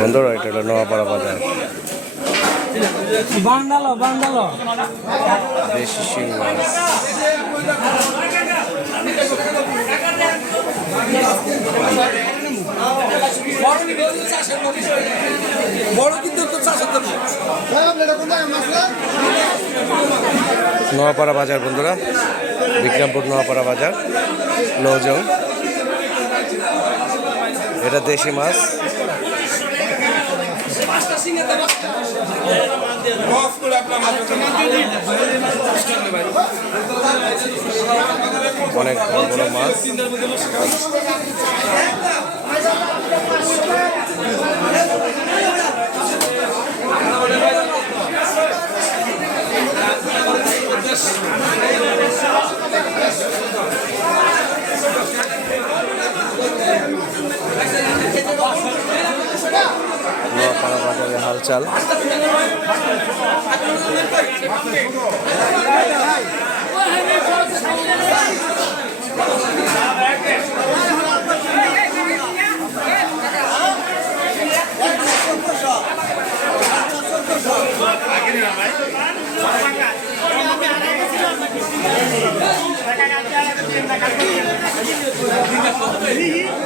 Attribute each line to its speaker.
Speaker 1: বন্ধুরা এটা হলো নোয়াপাড়া বাজার। দেশি শিং মাছ। নোয়াপাড়া বাজার বন্ধুরা। বিক্রমপুর নোয়াপাড়া বাজার নৌজং। এটা দেশি মাছ। অনেক বড় বড় মাছ। হালচাল Thank you.